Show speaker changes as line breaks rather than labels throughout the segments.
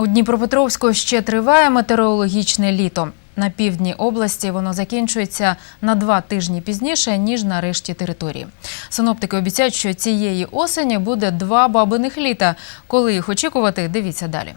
У Дніпропетровську ще триває метеорологічне літо. На півдні області воно закінчується на два тижні пізніше, ніж на решті території. Синоптики обіцяють, що цієї осені буде два бабиних літа. Коли їх очікувати, дивіться далі.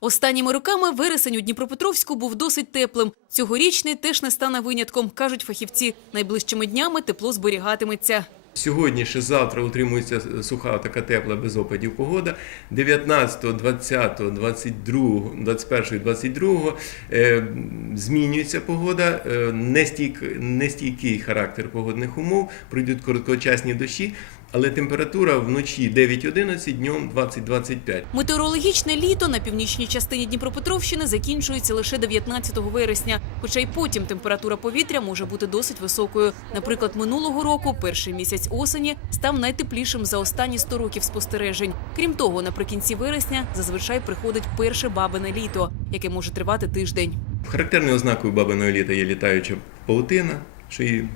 Останніми роками вересень у Дніпропетровську був досить теплим. Цьогорічний теж не стане винятком, кажуть фахівці. Найближчими днями тепло зберігатиметься.
Сьогодні ще завтра утримується суха така тепла без опадів погода. 19, 20, 22, 21, 22 е, змінюється погода, е, нестійк, нестійкий характер погодних умов, пройдуть короткочасні дощі, але температура вночі 9-11, днем 20-25.
Метеорологічне літо на північній частині Дніпропетровщини закінчується лише 19 вересня. Хоча й потім температура повітря може бути досить високою. Наприклад, минулого року перший місяць осені став найтеплішим за останні 100 років спостережень. Крім того, наприкінці вересня зазвичай приходить перше бабине літо, яке може тривати тиждень.
Характерною ознакою бабиного літа є літаюча павутина, її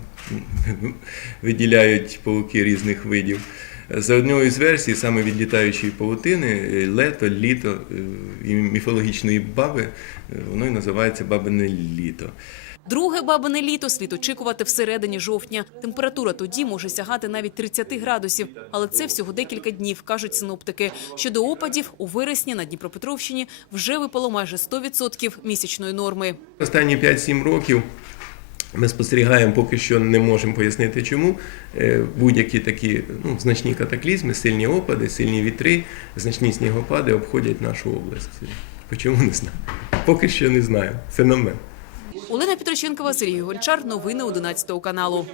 виділяють павуки різних видів. За однією з версій, саме від літаючої павутини, лето, літо е, і міфологічної баби, е, воно і називається бабине літо.
Друге бабине літо слід очікувати всередині жовтня. Температура тоді може сягати навіть 30 градусів, але це всього декілька днів, кажуть синоптики. Щодо опадів, у вересні на Дніпропетровщині вже випало майже 100% місячної норми.
Останні 5-7 років ми спостерігаємо, поки що не можемо пояснити, чому е, будь-які такі ну, значні катаклізми, сильні опади, сильні вітри, значні снігопади обходять нашу область. Чому не знаю? Поки що не знаю. Феномен.
Олена Петроченкова, Сергій Гончар. Новини 11 каналу.